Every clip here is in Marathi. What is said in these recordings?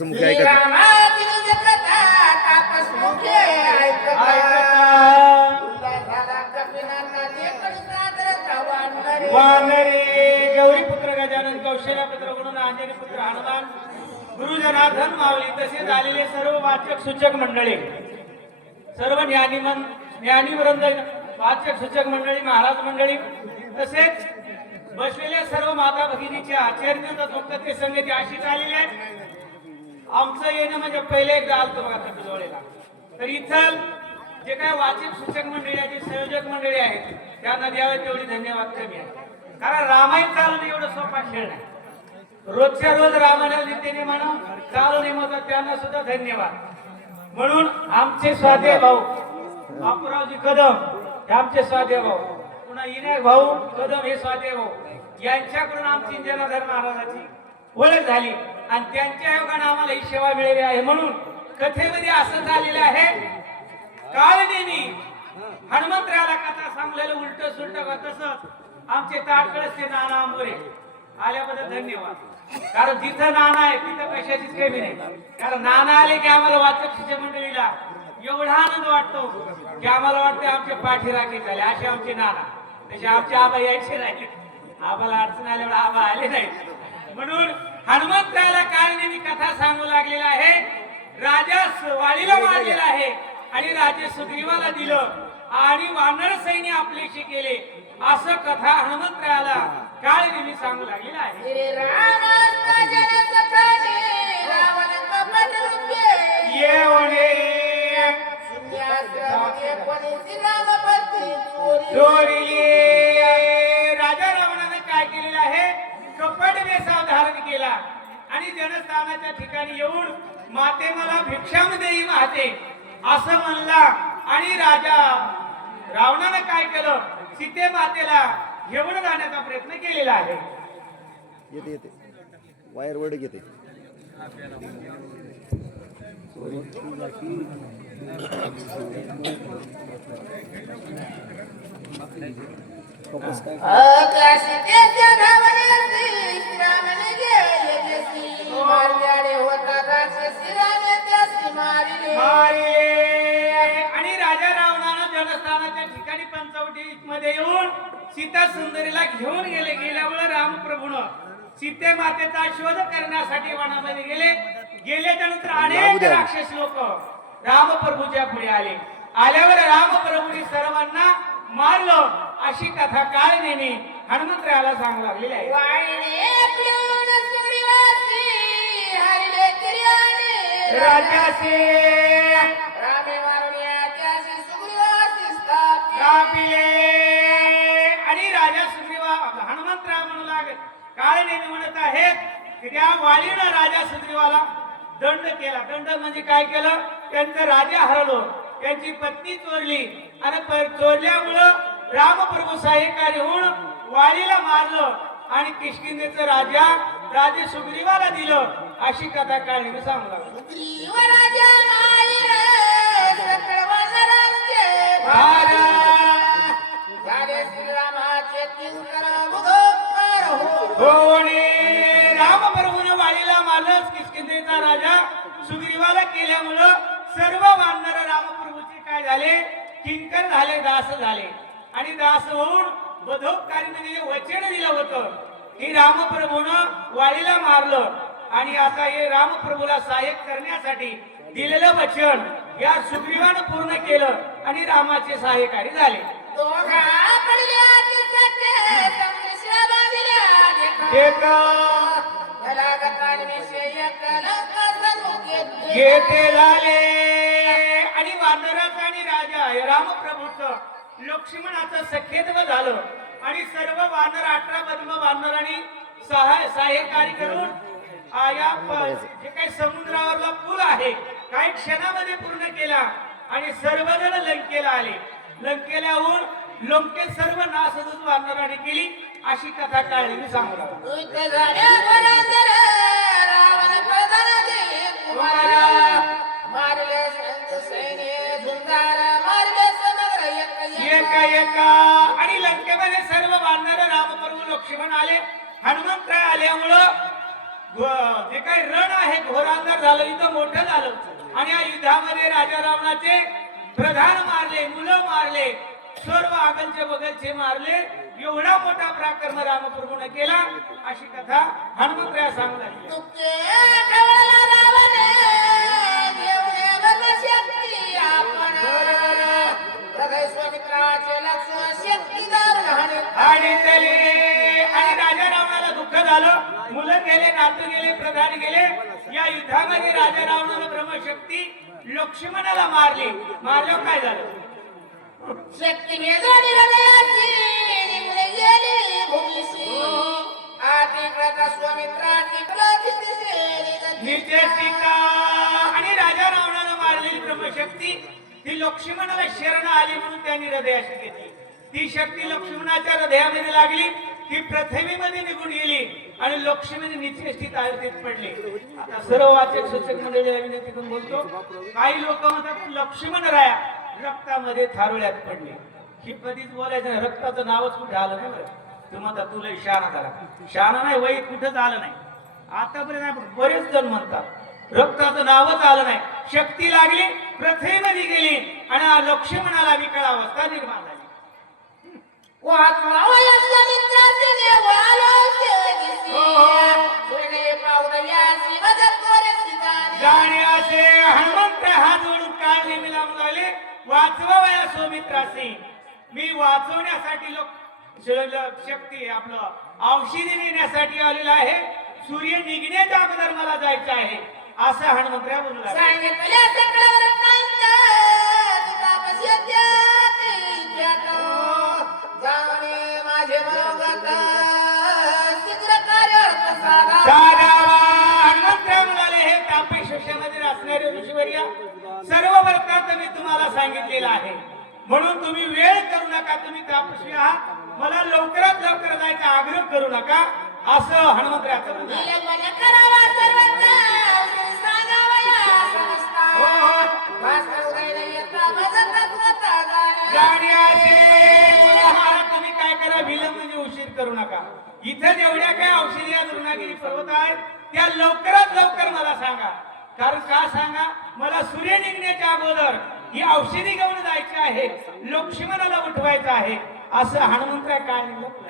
मुख्य ऐकत वानरे गौरी पुत्र गजानन कौशल्या पुत्र म्हणून अंजनी पुत्र हनुमान गुरु जनार्दन माऊली तसेच आलेले सर्व वाचक सूचक मंडळी, सर्व ज्ञानी वृंद, वाचक सूचक मंडळी, महाराज मंडळी, तसेच बसलेल्या सर्व माता भगिनीच्या आचरण दुःखते संगती अशी आलेली आहे. आमचं येणं म्हणजे पहिले एकदा आलतो बघा पिंजोळेला. तर इथं जे काय वाचक सूचक मंडळी आहे, संयोजक मंडळी आहेत, त्यांना द्यावे तेवढी धन्यवाद कमी आहे. कारण रामायण चालवणं एवढं सोपा खेळ नाही. रोजच्या रोज रामायण रीतीने म्हणून चालवणे मग त्यांना सुद्धा धन्यवाद. म्हणून आमचे स्वाध्याय भाऊ बापूरावजी कदम हे आमचे स्वाध्याय भाऊ, पुन्हा विनायक भाऊ कदम हे स्वाध्याय भाऊ, यांच्याकडून आमची जनार्दन महाराजाची ओळख झाली आणि त्यांच्या योगाने आम्हाला ही सेवा मिळाली आहे. म्हणून कथेमध्ये असं झालेलं आहे, काळ नेहमी हनुमंतराला कथा सांगलेलं उलट सुलट तसंच आमचे ताटकळसचे नाना आंबोरे आल्याबद्दल धन्यवाद. कारण जिथं नाना आहे तिथं कशाचीच कमी नाही. कारण नाना आले की आम्हाला वाचक शिष्य मंडळीला एवढा आनंद वाटतो की आम्हाला वाटतं आमच्या पाठी राखी झाले. असे आमचे नाना, तसे आमचे आबा यायचे नाही. आम्हाला अडचण आल्यावर आबा आले नाही. म्हणून हनुमंतराला काळ नेहमी कथा सांगू लागलेला आहे. राजा वालीला मारलेला आहे आणि राजे सुग्रीवाला दिलं आणि वानर सैन्य आपलेशी केले, असं कथा हनुमंतराला काळ नेहमी सांगू लागलेला आहे. राजा रावणाने काय केलेलं आहे, कपट वेशा धारण केला आणि जनस्थानाच्या ठिकाणी येऊन माते मला भिक्षाम देई माते असं म्हणला. आणि राजा रावणाने काय केलं, सीते मातेला घेऊन जाण्याचा प्रयत्न केलेला आहे. येते येते वायर वड घेते आणि राजा रावणानं जनस्थानाच्या ठिकाणी पंचवटी मध्ये येऊन सीता सुंदरीला घेऊन गेल्यामुळे रामप्रभूनं सीते मातेचा शोध करण्यासाठी वनामध्ये गेल्याच्या नंतर अनेक राक्षस लोक रामप्रभूच्या पुढे आले. आल्यावर रामप्रभूंनी सर्वांना मारलं, अशी कथा काळ नेहमी हनुमंतरायाला सांगू लागलेली आहे. राजाचे आणि राजा सुग्रीवा हनुमंतराय म्हणू लागले. काळ नेहमी म्हणत आहेत की त्या वालीनं राजा सुग्रीवाला दंड केला. दंड म्हणजे काय केलं, त्यांचं राजा हरवलं, त्यांची पत्नी चोरली आणि चोरल्यामुळं रामप्रभू सहाय्यकारी होऊन वालीला मारलं आणि किष्किंधेचं राजे सुग्रीवाला दिलं, अशी कथा काळ नेहमी सांगू लागली. रामप्रभूने वालीला मारलं, किष्किंधेचा राजा सुग्रीवाला केल्यामुळं सर्व वानर रामप्रभूचे काय झाले, किंकर झाले, दास झाले. आणि दास होऊन बधोपकारीने वचन दिलं होतं की रामप्रभूनं वालीला मारलं आणि आता हे रामप्रभूला सहाय्य करण्यासाठी दिलेलं वचन या सुग्रीवानं पूर्ण केलं आणि रामाचे सहाय्यकारी झाले. येते झाले आणि वानराचा आणि राजा रामप्रभूचं लक्ष्मणाचं सखेत्व झालं आणि सर्व वानर 18 पद्म वानरांनी सहाय्यकारी करून या जे काही समुद्रावरला पूल आहे काही क्षणामध्ये पूर्ण केला आणि सर्वजण लंकेला आले. लंकेल्याहून लंकेत सर्व नासधूस वानरांनी केली, अशी कथा काळी सांगू एका आणि लंकेमध्ये सर्व वानर रामप्रभू लक्ष्मण आले. हनुमंतराय आल्यामुळं जे काही रण आहे, घोरांगर झालं, इथं मोठं झालं. आणि या युद्धामध्ये राजा रावणाचे प्रधान मारले, मुलं मारले, सर्व आगलचे बगलचे मारले. एवढा मोठा पराक्रम रामप्रभूने केला, अशी कथा हनुमंतराया सांगू लागले. आणि राजा रावणाला दुःख झालं, मुलं गेले, नातू गेले, प्रधान गेले. या युद्धामध्ये राजा रावणाला ब्रह्मशक्ती लक्ष्मणाला मारली. मारल्यावर काय झालं? आणि राजा रावणाला मारलेली ब्रह्मशक्ती ती लक्ष्मणाला शरण आली म्हणून त्यांनी हृदयाशी घेतली. ती शक्ती लक्ष्मणाच्या हृदयामध्ये लागली, ती पृथ्वीमध्ये निघून गेली आणि लक्ष्मण निचेष्टीत आरतीत पडले. आता सर्व वाचक सूचक मंडळीला विनंती करून बोलतो, काही लोक म्हणतात लक्ष्मण राया रक्तामध्ये थारोळ्यात पडले. ही कधीच बोलायचं नाही, रक्ताचं नावच कुठे आलं नाही. बरं तू म्हणता तुला शहाणा झाला, शहाणा नाही, वय कुठंच आलं नाही आतापर्यंत. बरेच जण म्हणतात रक्ताचं नावच आलं नाही. शक्ती लागली, पृथ्वीमध्ये गेली आणि लक्ष्मणाला विकळ अवस्था निर्माण झाली. हनुमंत हात जोडून काय नेहमी लावून लागले, वाचवावया सौमित्रासी. मी वाचवण्यासाठी शक्ती आपलं औषधी नेण्यासाठी आलेला आहे. सूर्य निघण्याच्या अगोदर मला जायचं आहे असं हनुमंतराया बोलू लागले. सर्व वर्तात मी तुम्हाला सांगितलेलं आहे, म्हणून तुम्ही वेळ करू नका. तुम्ही तापस्वी आहात, मला लवकरात लवकर जायचा आग्रह करू नका असं हनुमंतरायाचं म्हणणं आहे. तुम्ही काय करा, विलंब म्हणजे उशीर करू नका. इथं जेवढ्या काय औषधी या दुर्गागिरी पर्वत आहेत त्या लवकरात लवकर मला सांगा. कारण का सांगा, मला सूर्य निघण्याच्या अगोदर ही औषधी घेऊन जायची आहे, लक्ष्मणाला उठवायचं आहे असं हनुमंतराय काय विनंती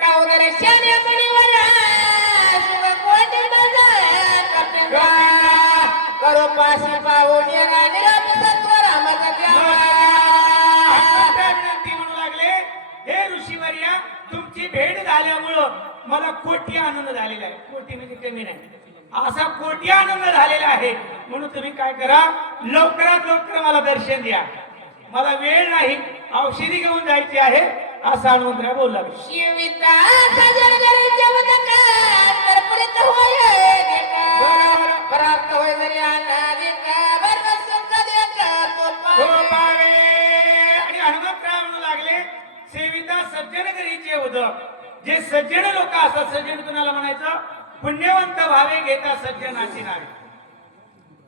म्हणू लागले, हे ऋषीवर्या तुमची भेट झाल्यामुळं मला कोटी आनंद झालेला आहे. कोटी म्हणजे कमी नाही, असा कोटी आनंद झालेला आहे. म्हणून तुम्ही काय करा, लवकरात लवकर मला दर्शन द्या, मला वेळ नाही, औषधी घेऊन जायची आहे असं हनुमंतराय बोलला. आणि हनुमंतराय म्हणू लागले, सेविता सज्जन घरीचे उदक. जे सज्जन लोक असतात, सज्जन कुणाला म्हणायचं, पुण्यवंत व्हावे घेता सज्जनाची नावे.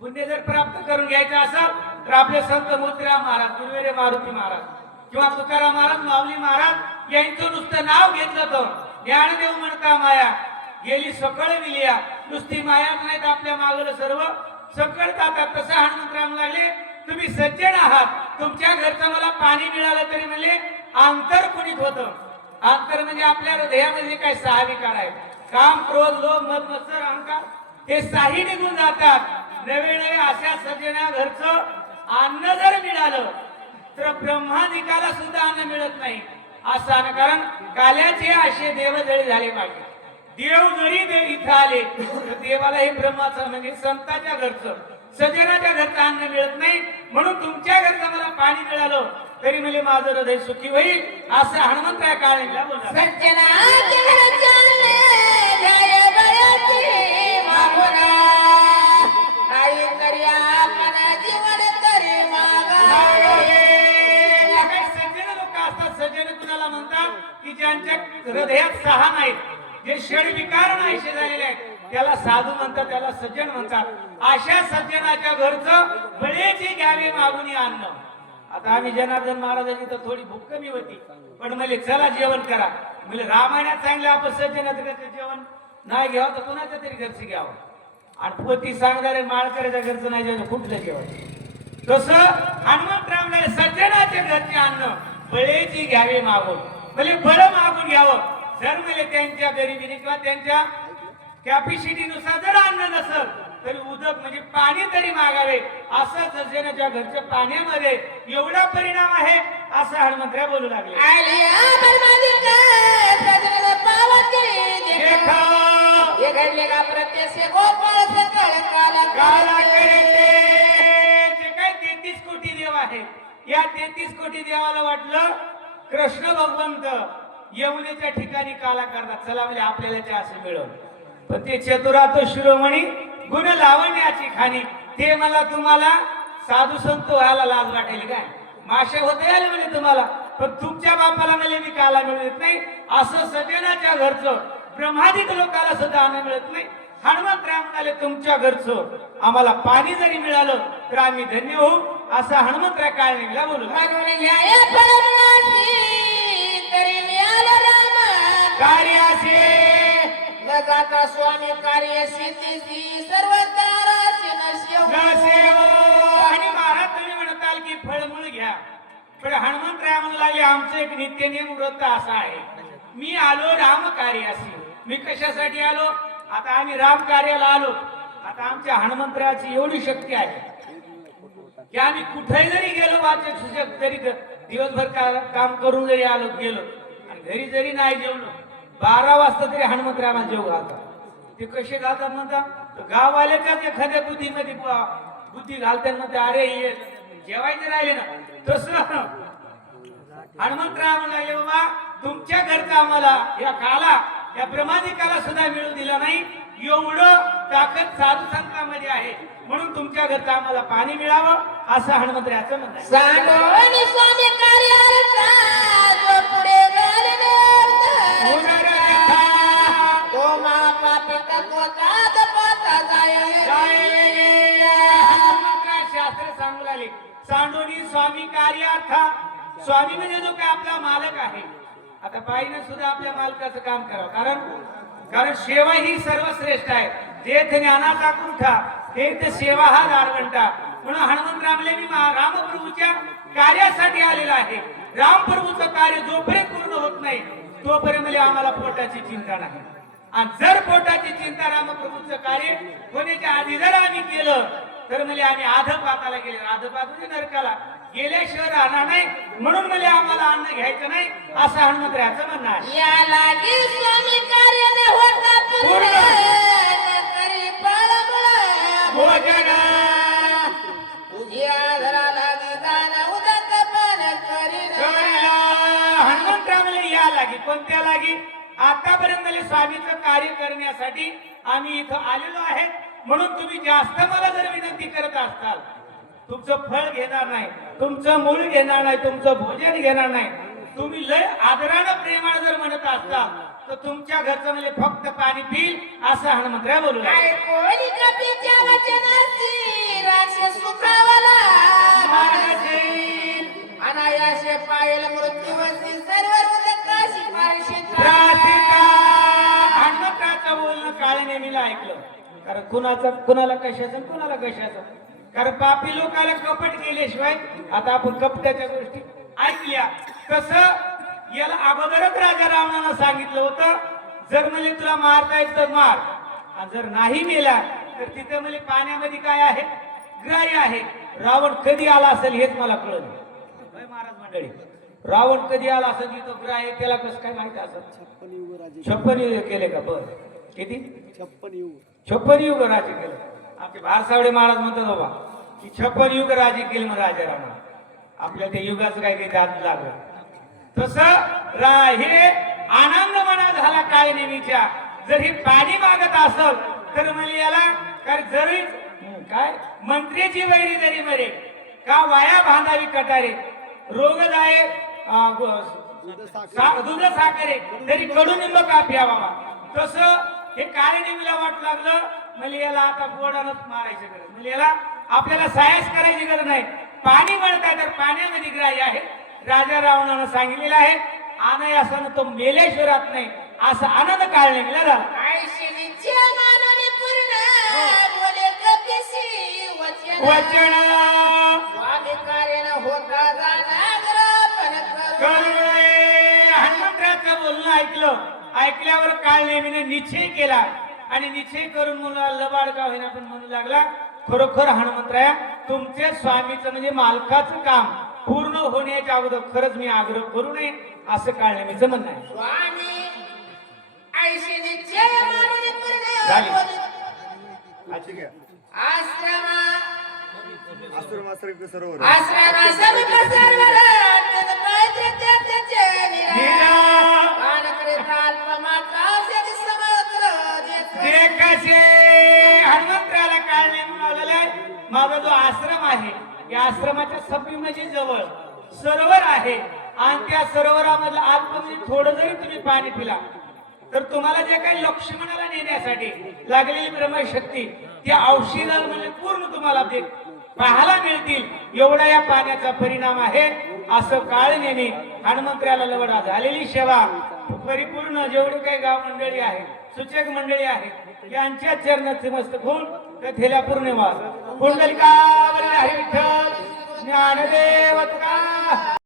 पुण्य जर प्राप्त करून घ्यायचं असेल तर आपले संत मोतीराम महाराज, गुरुवेरे मारुती महाराज किंवा तुकाराम महाराज, माऊली महाराज यांचं नुसतं नाव घेतलं तर ज्ञानदेव म्हणता माया गेली सकळ विलिया. नुसती मायाच नाही तर आपल्या मागलं सर्व सकळ जातात. तसं हनुमंतराय म्हणू लागले, तुम्ही सज्जन आहात, तुमच्या घरचं मला पाणी मिळालं तरी म्हणजे अंतर पुनीत होतं. अंतर म्हणजे आपल्या हृदयामध्ये काय 6 विकार आहेत, काम, क्रोध, लोभ, मद, मत्सर, अहंकार, हे 6 निघून जातात. नवे नवे अशा सज्जना घरचं अन्न जर मिळालं तर ब्रह्मादिकाला सुद्धा अन्न मिळत नाही असं. कारण काल्याचे असे देवजळी झाले पाहिजे. देव जरी इथं आले तर देवाला हे ब्रह्माचं म्हणजे संतांच्या घरचं, सज्जनाच्या घरचं अन्न मिळत नाही. म्हणून तुमच्या घरचं मला पाणी मिळालं तरी म्हणजे माझं हृदय सुखी होईल असं हनुमंतराय काळेला बोलला. ज्यांच्या हृदयात 6 नाहीत, जे षडविकार नाहीसे झालेले आहेत त्याला साधू म्हणतात, त्याला सज्जन म्हणतात. अशा सज्जनाच्या घरचं बळेची घ्यावे मागून अन्न. आता आम्ही जनार्दन महाराजांनी तर थोडी भूक कमी होती, पण म्हणजे चला जेवण करा म्हणजे रामायणात सांगितलं आपण सज्जनाचं घरचं जेवण नाही घ्यावं तर कोणाच्या तरी घरचं घ्यावं. आणि पोती सांगणारे माळकऱ्याच्या घरचं नाही जेवण कुठलं जेवण तसं हनुमंतरावला सज्जनाच्या घरचे अन्न बळेची घ्यावे मागून म्हणजे बळं मागून घ्यावं जर म्हणजे त्यांच्या गरिबीने किंवा त्यांच्या कॅपॅसिटीनुसार जर अन्न नसल तरी उदक म्हणजे पाणी तरी मागावे असं सज्जनाच्या घरच्या पाण्यामध्ये एवढा परिणाम आहे असं हनुमंतराव बोलू लागले ये घडले का प्रत्यक्ष गोपाळ सकाळ काला कालाकडे जे काय 33 कोटी देव आहेत या 33 कोटी देवाला वाटलं कृष्ण भगवंत यमुनेच्या ठिकाणी काला करतात चला म्हणजे आपल्याला ते असं मिळव पण ते चतुरातो शिरोमणी गुण लावण्याची खाणी ते मला तुम्हाला साधू संत व्हायला लाज वाटेल काय माशे होते आले म्हणजे तुम्हाला पण तुमच्या बापाला म्हणजे मी काला मिळू देत नाही असं सज्जनाच्या घरचं ब्रह्मादिक लोकाला सुद्धा अन्न मिळत नाही हनुमंतराव म्हणाले तुमच्या घरचं आम्हाला पाणी जरी मिळालं तर आम्ही धन्य होऊ असं हनुमंतराव काळ निघला बोलू कार्याचे जाता स्वामी कार्य शेतीची सर्व आणि महाराज तुम्ही म्हणताल की फळमूळ घ्या पण हनुमंतराव म्हणू लागले आमचं एक नित्य नियम व्रत असा आहे मी आलो राम कार्यासी मी कशासाठी आलो आता आम्ही राम कार्याला आलो आता आमच्या हनुमंतराची एवढी शक्ती आहे की आम्ही कुठेही जरी गेलो वाचक सुचक तरी दिवसभर काम करून जरी आलो गेलो आणि घरी जरी नाही जेवलो 12 वाजता तरी हनुमंतरावांना जेव घालतात ते कसे घालतात म्हणतात गाववाल्याच्याच एखाद्या बुद्धीमध्ये बुद्धी घालतात म्हणते अरे हे जेवायचे राहिले ना तसं हनुमंतराव म्हणाले बाबा तुमच्या घरचा आम्हाला या काला या प्रमादिकाला सुद्धा मिळून दिला नाही एवढं ताकद साधू संतांमध्ये आहे म्हणून तुमच्या घरचं आम्हाला पाणी मिळावं असं हनुमंतराचं म्हणणं आहे. स्वामी कार्याचा जो पुढे तो महापापी तत्वतात पाता हनुमंतराव शास्त्र सांगू लागले सांडोनी स्वामी कार्यार्थ स्वामी म्हणजे जो काय आपला मालक आहे आता बाईने सुद्धा आपल्या मालकाचं काम करावं कारण सेवा ही सर्वश्रेष्ठ आहे जे ज्ञानाचा कुंठा ते सेवा हा दारवंटा म्हणून हनुमंतरावले मी रामप्रभूच्या कार्यासाठी आलेला आहे रामप्रभूचं कार्य जोपर्यंत पूर्ण होत नाही तोपर्यंत म्हणजे आम्हाला पोटाची चिंता नाही आणि जर पोटाची चिंता रामप्रभूचं कार्य होण्याच्या आधी जर आम्ही केलं तर म्हणजे आम्ही आधपाताला गेले आधपात म्हणजे नरकाला गेल्याशिवाय राहणार नाही म्हणून म्हणजे आम्हाला अन्न घ्यायचं नाही असं हनुमंतराचं म्हणणं आहे या लागी स्वामी कार्य न होता पूर्ण करी भोजन तुझ्या घरा लागी गाणं उदक पान करीन हनुमंतराव म्हणजे या लागी कोणत्या लागी आतापर्यंत म्हणजे स्वामीचं कार्य करण्यासाठी आम्ही इथं आलेलो आहे म्हणून तुम्ही जास्त मला जर विनंती करत असताल तुमचं फळ घेणार नाही तुमचं मूळ घेणार नाही तुमचं भोजन घेणार नाही तुम्ही लय आदरानं प्रेमानं जर म्हणत असताल तर तुमच्या घरचं म्हणजे फक्त पाणी पिल असं हनुमंतराव बोलू लागले. काय कोणी कपीच्या वचनाची राशी सुखावला मार्ग जाईल. अनायासे पायल मृत्यूवशी सर्व हृदकाशी पारशी प्रार्थिता. हनुमंतरावचं बोलणं काळे नेहमीला ऐकलं कारण कुणाला कशाचं कारण पापी लोकाला कपट केल्याशिवाय आता आपण कपट्याच्या गोष्टी ऐकल्या तसं याला अगोदरच राजा रावणानं सांगितलं होतं जर म्हणजे तुला मारता येईल तर मार आणि जर नाही मेला तर तिथे म्हणजे पाण्यामध्ये काय आहे ग्राह्य आहे रावण कधी आला असेल हेच मला कळलं महाराज मंडळी रावण कधी आला असेल की तो ग्राह्य त्याला कसं काय माहिती असेल 56 युग केले का बरं किती 56 युग राज्य केलं आमचे भारसावडे महाराज म्हणतात बाबा की 56 युग राज्य केलं मग राजा रावण आपल्या त्या युगाचं काही दाद लागलं तसं हे आनंद मना झाला काय नेहमीच्या जर हे पाणी मागत असल तर म्हणजे याला काय जरी काय मंत्र्याची वैरी जरी मरे का वाया बांधावी कटारे रोगदाय दूध साखरे तरी कडूनिंब का प्यावा तसं हे कार्य नेहमीला वाट लागलं म्हणजे याला आता गोडानच मारायची गरज म्हणजे याला आपल्याला सायस करायची गरज नाही पाणी म्हणतात तर पाण्यामध्ये ग्राह्य आहे राजा रावणानं सांगितलेलं आहे अनायासानं तो मेलेश्वरात नाही असं आनंद काढणे गेला झाला आयुष्य नित्य मानने पूर्ण वचन स्वामी कार्यानं होता जाणार पण करुणे. हनुमंतराचं बोलणं ऐकल्यावर काळ नेमीने निश्चय केला आणि निश्चय करून मुला लबाड का होईना पण म्हणू लागला, खरोखर हनुमंतराया तुमचे स्वामीचं म्हणजे मालकाचं काम पूर्ण होण्याच्या अगोदर खरंच मी आग्रह करू नये असं काळ नेमीचं म्हणणं आहे. स्वामी ऐशी निश्चय मानून झाली. पूर्ण ठीक आहे. आश्रमा आश्रम सरोवर आश्रमा समीप सर्वर मैत्री त्याचे हनुमंतराला काळ नेमून लावलेला आहे. माझा जो आश्रम आहे या आश्रमाच्या सभेमध्ये जवळ सरोवर आहे आणि त्या सरोवरामधलं आतमध्ये थोडं जरी तुम्ही पाणी पिला तर तुम्हाला जे काही लक्ष्मणाला नेण्यासाठी लागलेली ब्रह्मशक्ती त्या औषधाला म्हणजे पूर्ण तुम्हाला ते पाहायला मिळतील एवढा या पाण्याचा परिणाम आहे असं काळ नेणे हनुमंतराला लवडा झालेली सेवा परिपूर्ण जेवढे काही गाव मंडळी आहे सूचक मंडळी आहे यांच्या चरणाचे मस्तक होऊन कथेला पूर्णवास कुंडलिका हरी विठ्ठल ज्ञानदेव तुका